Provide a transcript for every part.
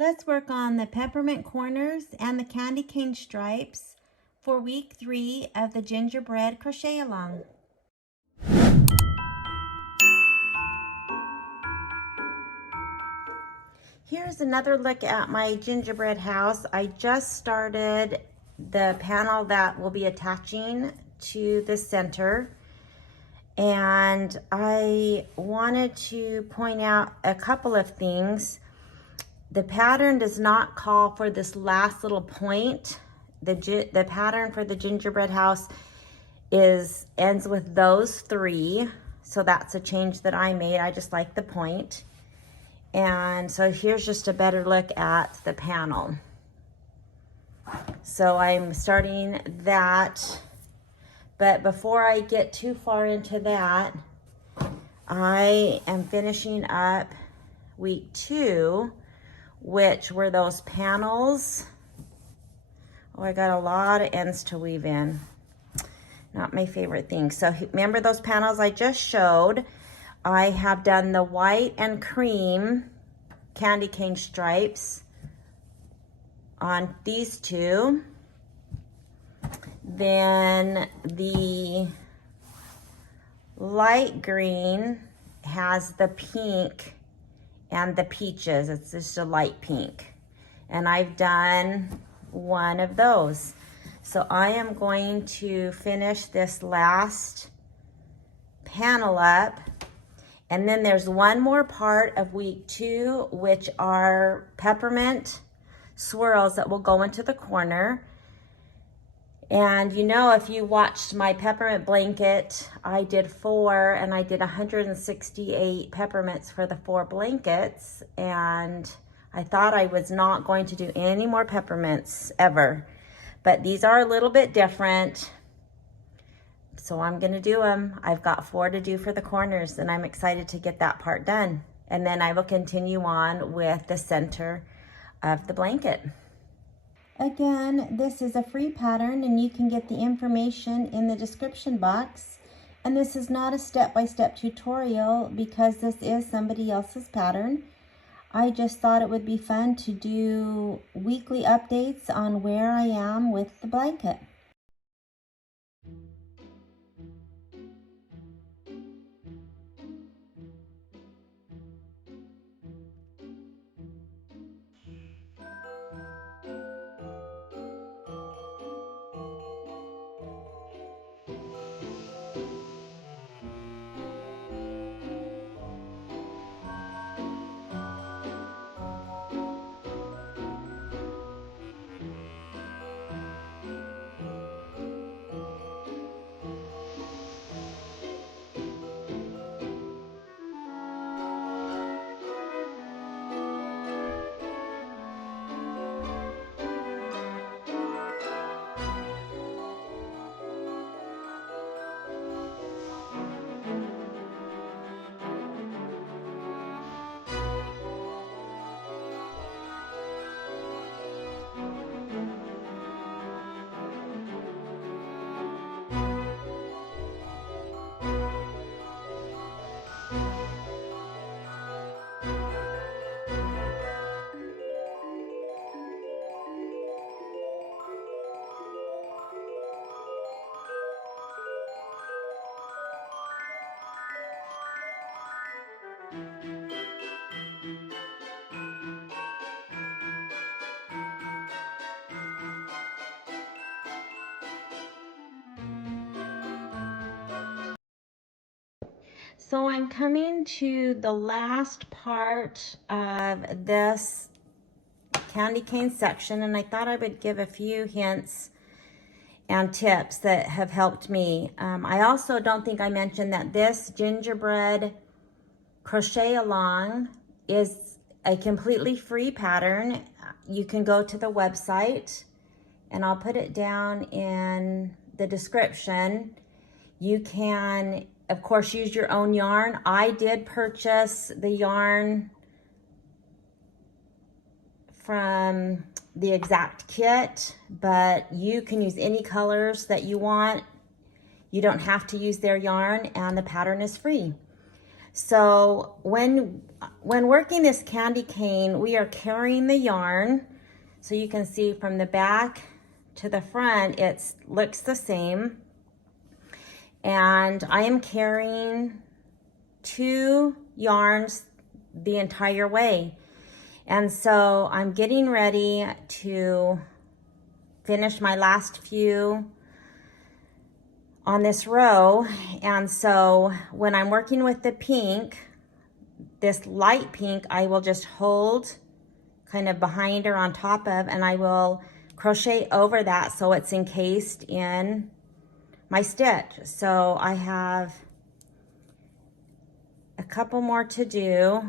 Let's work on the peppermint corners and the candy cane stripes for week 3 of the Gingerbread Crochet Along. Here's another look at my gingerbread house. I just started the panel that will be attaching to the center, and I wanted to point out a couple of things. The pattern does not call for this last little point. The pattern for the gingerbread house ends with those 3. So that's a change that I made. I just like the point. And so here's just a better look at the panel. So I'm starting that. But before I get too far into that, I am finishing up week 2, which were those panels. Oh, I got a lot of ends to weave in. Not my favorite thing. So remember those panels I just showed? I have done the white and cream candy cane stripes on these 2. Then the light green has the pink and the peaches. It's just a light pink. And I've done one of those. So I am going to finish this last panel up. And then there's one more part of week 2, which are peppermint swirls that will go into the corner. And you know, if you watched my peppermint blanket, I did 4, and I did 168 peppermints for the 4 blankets. And I thought I was not going to do any more peppermints ever. But these are a little bit different. So I'm gonna do them. I've got 4 to do for the corners, and I'm excited to get that part done. And then I will continue on with the center of the blanket. Again, this is a free pattern, and you can get the information in the description box. And this is not a step-by-step tutorial because this is somebody else's pattern. I just thought it would be fun to do weekly updates on where I am with the blanket. So I'm coming to the last part of this candy cane section, and I thought I would give a few hints and tips that have helped me. I also don't think I mentioned that this Gingerbread Crochet Along is a completely free pattern. You can go to the website, and I'll put it down in the description. You can, of course, use your own yarn. I did purchase the yarn from the exact kit, but you can use any colors that you want. You don't have to use their yarn, and the pattern is free. So when working this candy cane, we are carrying the yarn. So you can see from the back to the front, it looks the same. And I am carrying 2 yarns the entire way. And so I'm getting ready to finish my last few on this row. And so when I'm working with the pink, this light pink, I will just hold kind of behind or on top of, and I will crochet over that so it's encased in my stitch. So I have a couple more to do.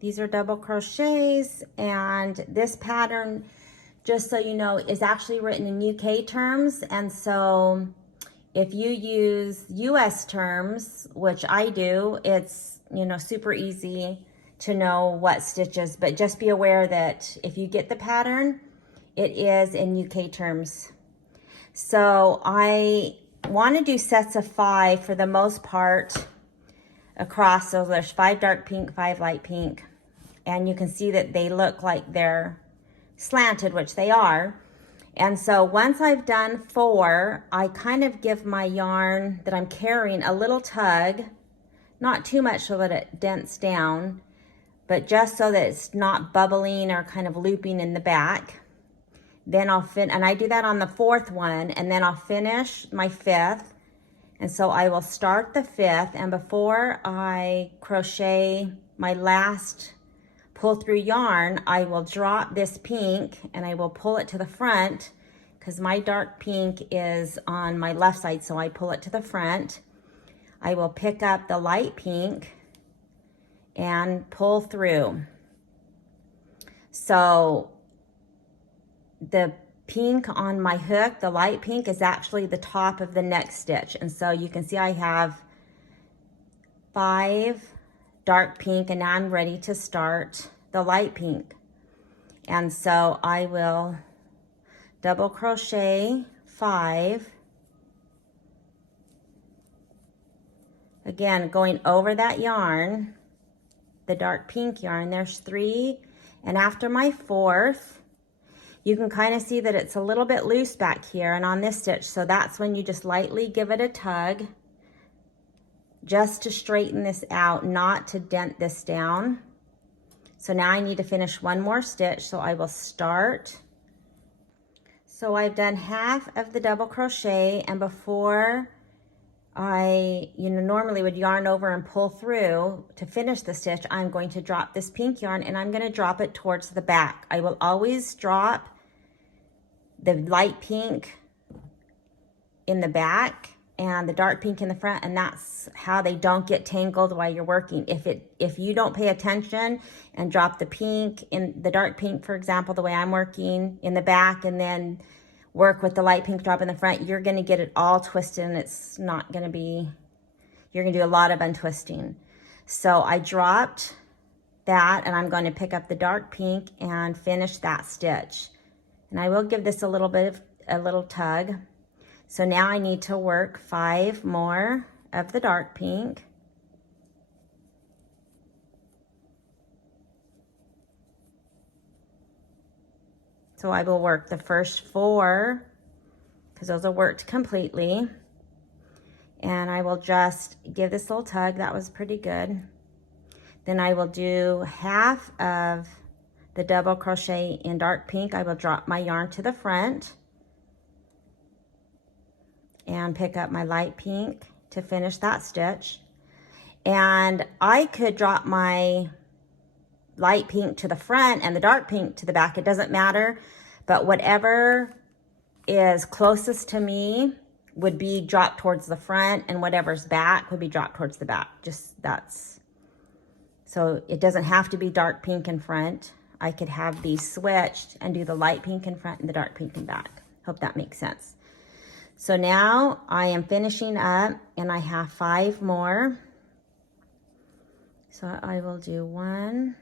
These are double crochets, and this pattern, just so you know, is actually written in UK terms. And so if you use US terms, which I do, it's, you know, super easy to know what stitches, but just be aware that if you get the pattern, it is in UK terms. So I want to do sets of 5 for the most part across. So there's 5 dark pink, 5 light pink, and you can see that they look like they're slanted, which they are. And so once I've done 4, I kind of give my yarn that I'm carrying a little tug, not too much so that it dents down, but just so that it's not bubbling or kind of looping in the back. Then I'll and I do that on the 4th one, and then I'll finish my 5th. And so I will start the 5th, and before I crochet my last pull through yarn, I will drop this pink and I will pull it to the front, because my dark pink is on my left side, so I pull it to the front. I will pick up the light pink and pull through. So the pink on my hook, the light pink, is actually the top of the next stitch. And so you can see I have 5 dark pink, and now I'm ready to start the light pink. And so I will double crochet 5, again going over that yarn, the dark pink yarn. There's 3, and after my 4th, you can kind of see that it's a little bit loose back here and on this stitch, so that's when you just lightly give it a tug just to straighten this out, not to dent this down. So now I need to finish 1 more stitch, so I will start. So I've done half of the double crochet, and before I, normally would yarn over and pull through to finish the stitch, I'm going to drop this pink yarn, and I'm going to drop it towards the back. I will always drop the light pink in the back and the dark pink in the front, and that's how they don't get tangled while you're working. If you don't pay attention and drop the pink in the dark pink, for example, the way I'm working, in the back, and then work with the light pink drop in the front, you're going to get it all twisted, and it's not going to be, you're going to do a lot of untwisting. So I dropped that, and I'm going to pick up the dark pink and finish that stitch. And I will give this a little tug. So now I need to work 5 more of the dark pink. So I will work the first 4, because those are worked completely. And I will just give this little tug. That was pretty good. Then I will do half of the double crochet in dark pink. I will drop my yarn to the front and pick up my light pink to finish that stitch. And I could drop my light pink to the front and the dark pink to the back. It doesn't matter, but whatever is closest to me would be dropped towards the front, and whatever's back would be dropped towards the back. Just that's, so it doesn't have to be dark pink in front. I could have these switched and do the light pink in front and the dark pink in back. Hope that makes sense. So now I am finishing up, and I have 5 more. So I will do 1,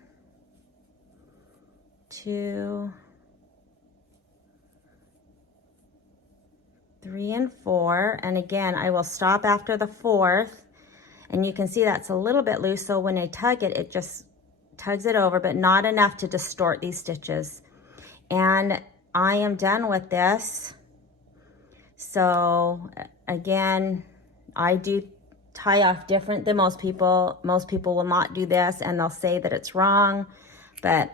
2, 3, and 4. And again, I will stop after the 4th. And you can see that's a little bit loose, so when I tug it, it just tugs it over, but not enough to distort these stitches. And I am done with this. So again, I do tie off different than most people. Most people will not do this and they'll say that it's wrong, but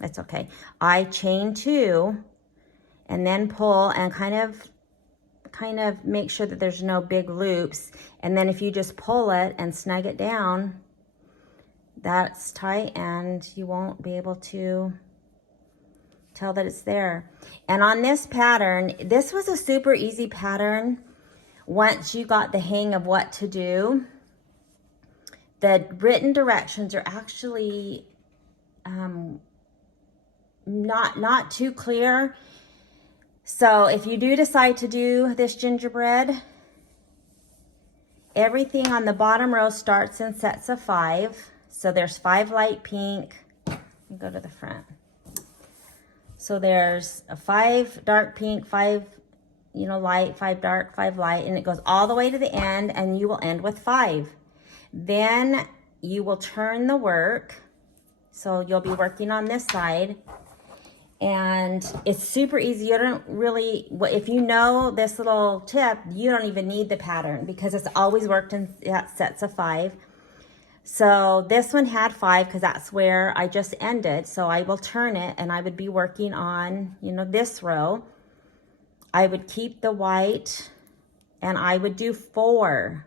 it's okay. I chain 2 and then pull and kind of make sure that there's no big loops. And then if you just pull it and snug it down, that's tight and you won't be able to tell that it's there. And on this pattern, this was a super easy pattern once you got the hang of what to do. The written directions are actually not too clear. So if you do decide to do this gingerbread, everything on the bottom row starts in sets of 5. So there's 5 light pink. Go to the front. So there's a 5 dark pink, 5 light, 5 dark, 5 light, and it goes all the way to the end, and you will end with 5. Then you will turn the work. So you'll be working on this side, and it's super easy. You don't really, if you know this little tip, you don't even need the pattern because it's always worked in sets of 5. So this one had 5 because that's where I just ended. So I will turn it and I would be working on, this row. I would keep the white and I would do 4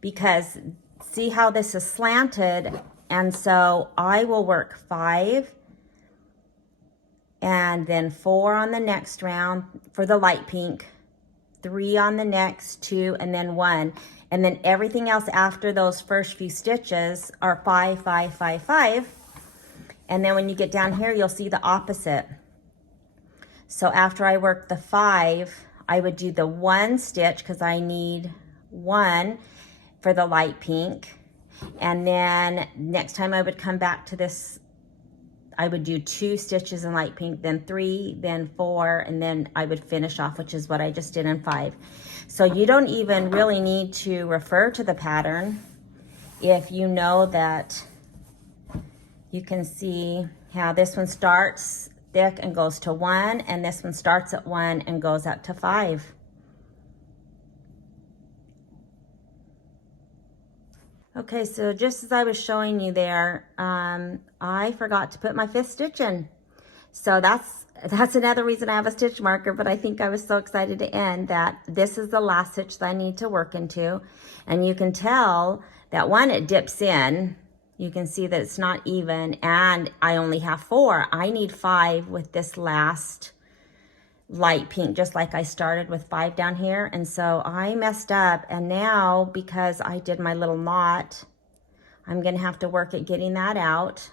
because see how this is slanted. And so I will work 5 and then 4 on the next round for the light pink, 3 on the next, 2, and then 1. And then everything else after those first few stitches are 5, 5, 5, 5. And then when you get down here, you'll see the opposite. So after I work the 5, I would do the 1 stitch because I need 1 for the light pink. And then next time I would come back to this, I would do 2 stitches in light pink, then 3, then 4, and then I would finish off, which is what I just did in 5. So you don't even really need to refer to the pattern if you know that. You can see how this one starts thick and goes to 1, and this one starts at 1 and goes up to 5. Okay, so just as I was showing you there, I forgot to put my 5th stitch in. So that's another reason I have a stitch marker, but I think I was so excited to end that this is the last stitch that I need to work into. And you can tell that one, it dips in. You can see that it's not even, and I only have 4. I need 5 with this last light pink, just like I started with 5 down here. And so I messed up, and now because I did my little knot, I'm gonna have to work at getting that out,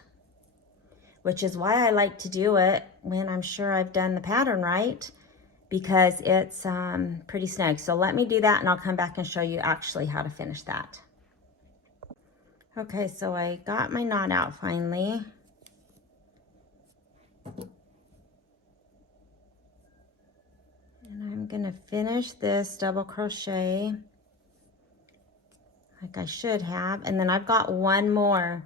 which is why I like to do it when I'm sure I've done the pattern right, because it's pretty snug. So let me do that and I'll come back and show you actually how to finish that. Okay, so I got my knot out finally. And I'm gonna finish this double crochet like I should have, and then I've got 1 more.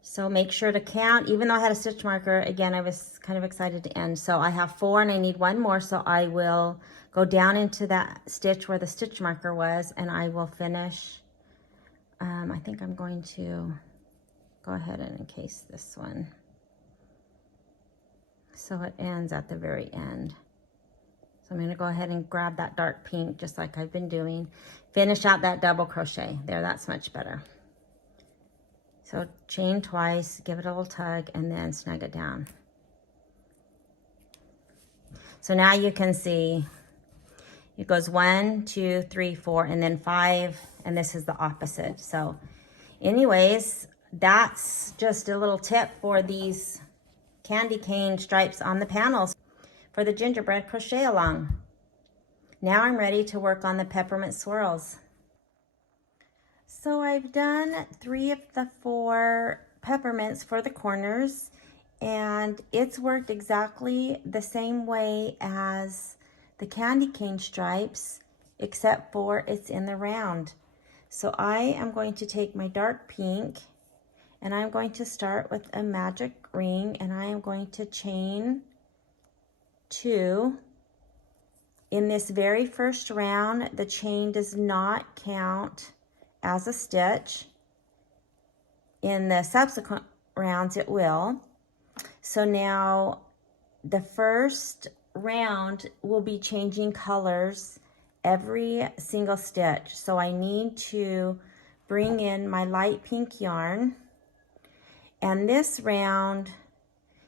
So make sure to count, even though I had a stitch marker, again, I was kind of excited to end. So I have 4 and I need 1 more, so I will go down into that stitch where the stitch marker was and I will finish. I think I'm going to go ahead and encase this one, so it ends at the very end. So I'm going to go ahead and grab that dark pink just like I've been doing. Finish out that double crochet. There, that's much better. So chain twice, give it a little tug, and then snug it down. So now you can see it goes 1, 2, 3, 4, and then 5, and this is the opposite. So anyways, that's just a little tip for these candy cane stripes on the panels for the Gingerbread Crochet Along. Now I'm ready to work on the peppermint swirls. So I've done 3 of the 4 peppermints for the corners, and it's worked exactly the same way as the candy cane stripes, except for it's in the round. So I am going to take my dark pink and I'm going to start with a magic ring, and I am going to chain 2. In this very first round, the chain does not count as a stitch. In the subsequent rounds, it will. So now the first round will be changing colors every single stitch. So I need to bring in my light pink yarn. And this round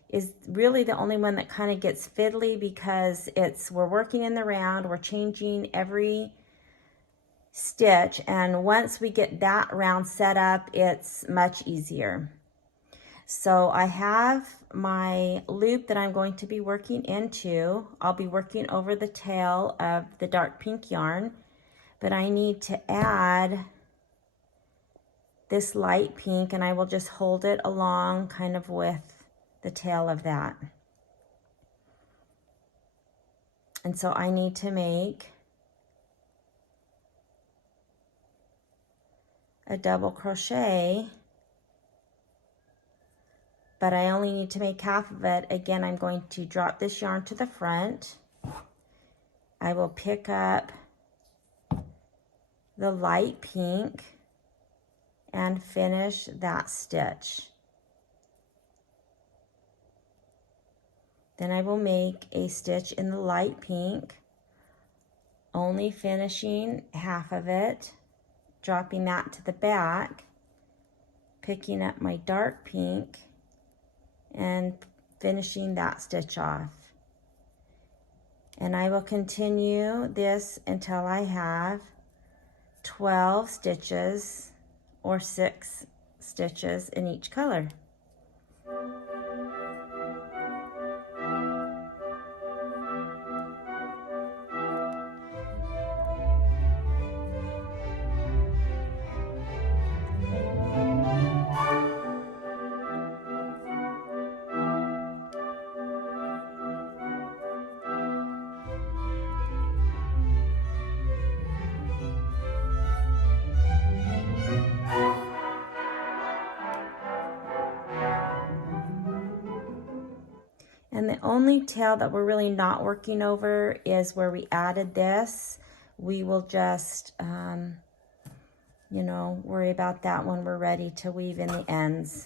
is really the only one that kind of gets fiddly because we're working in the round, we're changing every stitch, and once we get that round set up, it's much easier. So I have my loop that I'm going to be working into. I'll be working over the tail of the dark pink yarn, but I need to add this light pink, and I will just hold it along kind of with the tail of that. And so I need to make a double crochet, but I only need to make half of it. Again, I'm going to drop this yarn to the front. I will pick up the light pink and finish that stitch. Then I will make a stitch in the light pink, only finishing half of it, dropping that to the back, picking up my dark pink, and finishing that stitch off. And I will continue this until I have 12 stitches or 6 stitches in each color. And the only tail that we're really not working over is where we added this. We will just, you know, worry about that when we're ready to weave in the ends.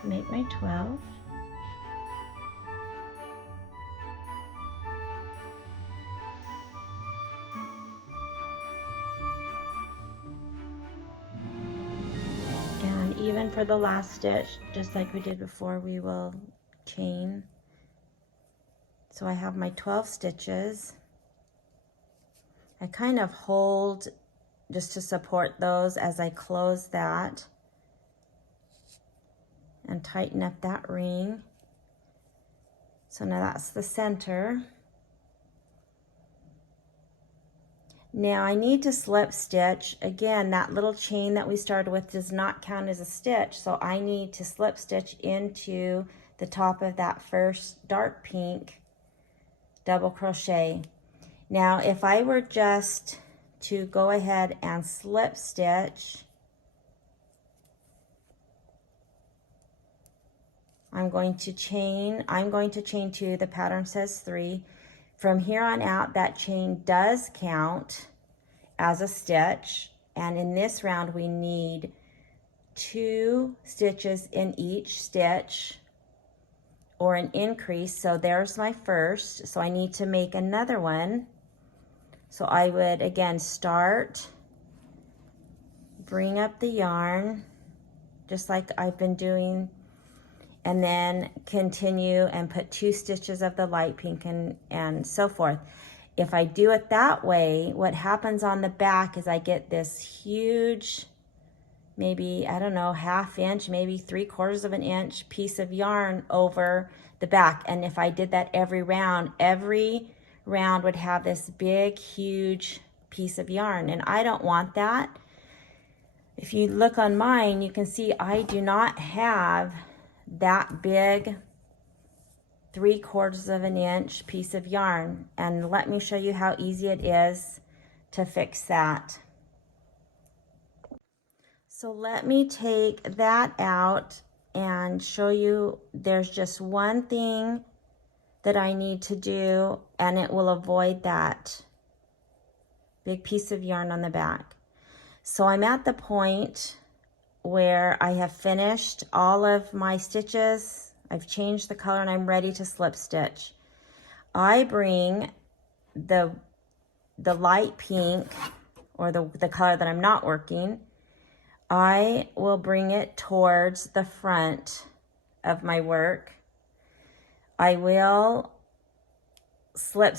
To make my 12. And even for the last stitch, just like we did before, we will chain. So I have my 12 stitches. I kind of hold just to support those as I close that and tighten up that ring. So now that's the center. Now I need to slip stitch. Again, that little chain that we started with does not count as a stitch, so I need to slip stitch into the top of that first dark pink double crochet. Now if I were just to go ahead and slip stitch, I'm going to chain 2, the pattern says 3. From here on out, that chain does count as a stitch, and in this round we need 2 stitches in each stitch or an increase. So there's my first, so I need to make another one. So I would again start bring up the yarn just like I've been doing, and then continue and put 2 stitches of the light pink and so forth. If I do it that way, what happens on the back is I get this huge, maybe, I don't know, 1/2 inch, maybe 3/4 of an inch piece of yarn over the back. And if I did that every round would have this big, huge piece of yarn, and I don't want that. If you look on mine, you can see I do not have that big 3/4 of an inch piece of yarn. And let me show you how easy it is to fix that. So let me take that out and show you there's just one thing that I need to do, and it will avoid that big piece of yarn on the back. So I'm at the point where I have finished all of my stitches. I've changed the color and I'm ready to slip stitch. I bring the light pink, or the color that I'm not working, I will bring it towards the front of my work. I will slip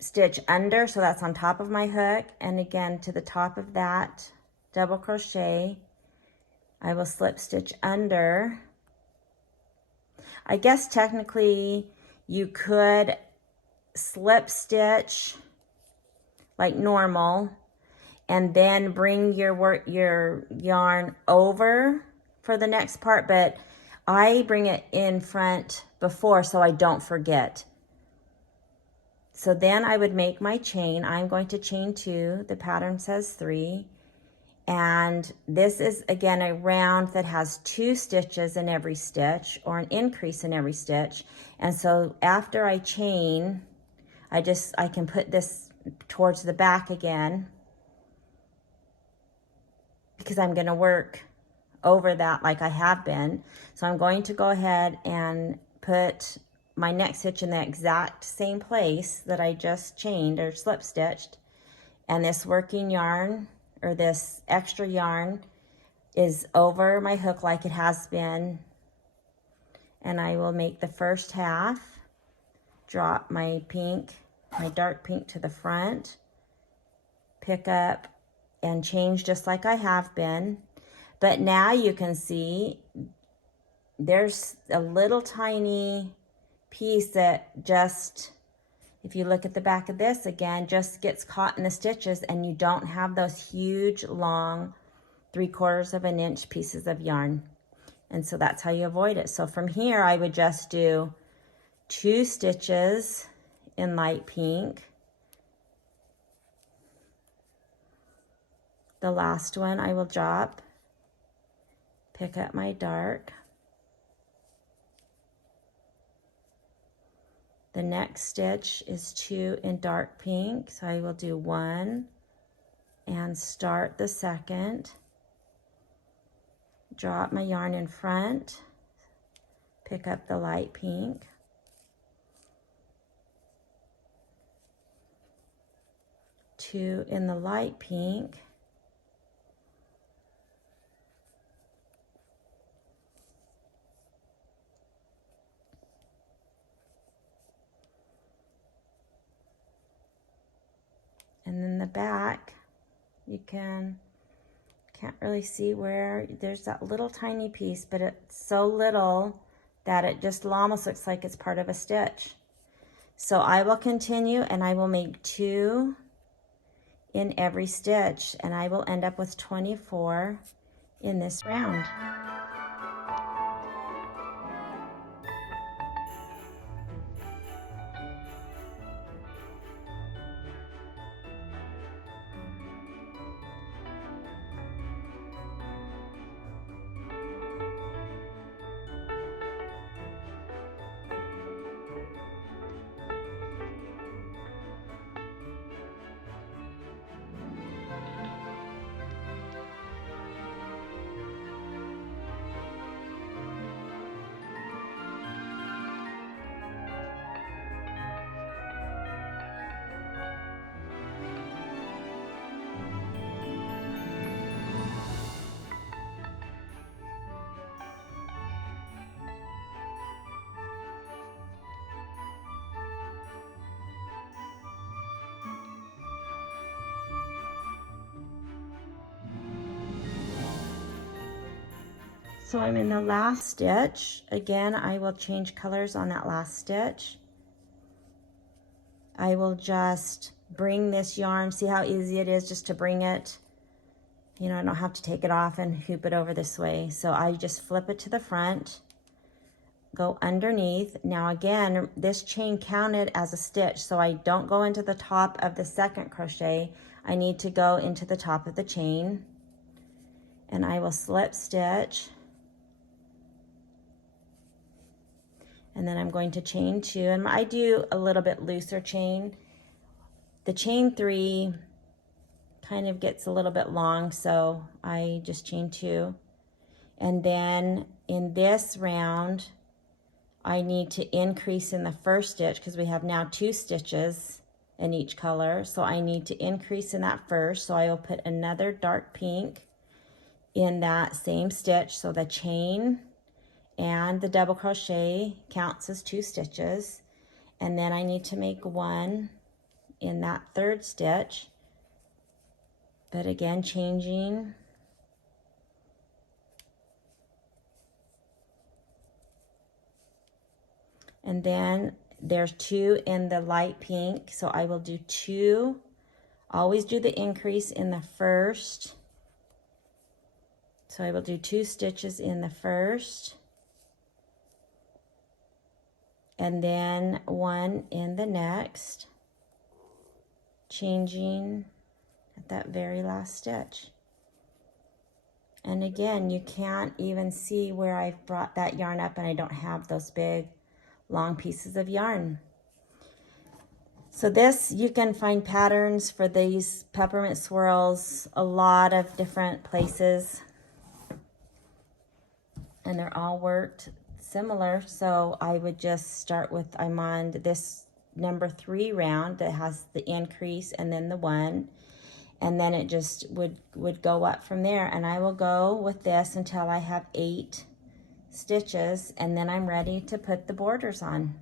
stitch under, so that's on top of my hook, and again to the top of that double crochet I will slip stitch under. I guess technically you could slip stitch like normal and then bring your yarn over for the next part, but I bring it in front before so I don't forget. So then I would make my chain. I'm going to chain 2. The pattern says 3. And this is, again, a round that has 2 stitches in every stitch, or an increase in every stitch. And so after I chain, I can put this towards the back again, because I'm going to work over that like I have been. So I'm going to go ahead and put my next stitch in the exact same place that I just chained or slip stitched, and this working yarn, or this extra yarn, is over my hook like it has been, and I will make the first half, drop my pink, my dark pink to the front, pick up and change just like I have been. But now you can see there's a little tiny piece that just, if you look at the back of this again, just gets caught in the stitches, and you don't have those huge long 3/4 of an inch pieces of yarn. And so that's how you avoid it. So from here I would just do 2 stitches in light pink. The last one I will drop, pick up my dark. The next stitch is 2 in dark pink, so I will do 1 and start the second. Drop my yarn in front, pick up the light pink. Two in the light pink. And then the back, you can't really see where there's that little tiny piece, but it's so little that it just almost looks like it's part of a stitch. So I will continue, and I will make 2 in every stitch, and I will end up with 24 in this round. So I'm in the last stitch. Again, I will change colors on that last stitch. I will just bring this yarn. See how easy it is just to bring it? You know, I don't have to take it off and hoop it over this way. So I just flip it to the front, go underneath. Now again, this chain counted as a stitch, so I don't go into the top of the second crochet. I need to go into the top of the chain. And I will slip stitch. And then I'm going to chain 2, and I do a little bit looser chain. The chain 3 kind of gets a little bit long, so I just chain 2. And then in this round, I need to increase in the first stitch because we have now 2 stitches in each color. So I need to increase in that first. So I will put another dark pink in that same stitch. So the chain and the double crochet counts as 2 stitches. And then I need to make 1 in that third stitch. But again, changing. And then there's 2 in the light pink, so I will do 2. Always do the increase in the first. So I will do 2 stitches in the first. And then 1 in the next. Changing at that very last stitch. And again, you can't even see where I've brought that yarn up and I don't have those big long pieces of yarn. So this, you can find patterns for these peppermint swirls a lot of different places, and they're all worked similar. So I would just start with, I'm on this number 3 round that has the increase and then the 1, and then it just would go up from there. And I will go with this until I have 8 stitches, and then I'm ready to put the borders on.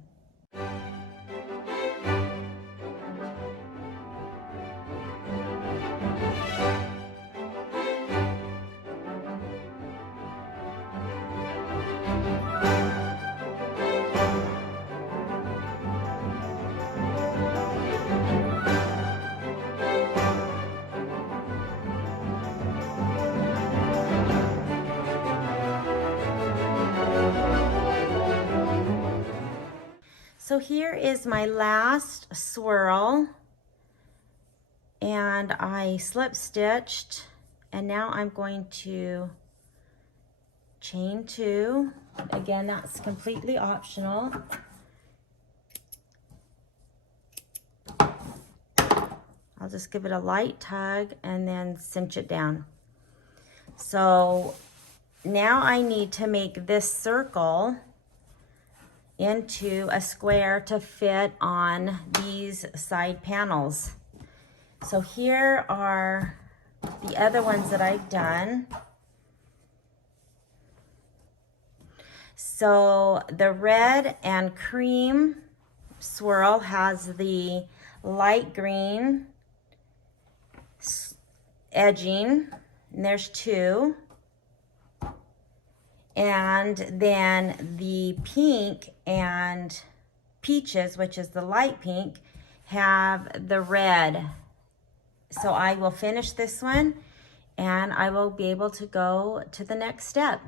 So here is my last swirl, and I slip stitched, and now I'm going to chain 2. Again, that's completely optional. I'll just give it a light tug and then cinch it down. So now I need to make this circle into a square to fit on these side panels. So here are the other ones that I've done. So the red and cream swirl has the light green edging, and there's 2. And then the pink and peaches, which is the light pink, have the red. So I will finish this one and I will be able to go to the next step.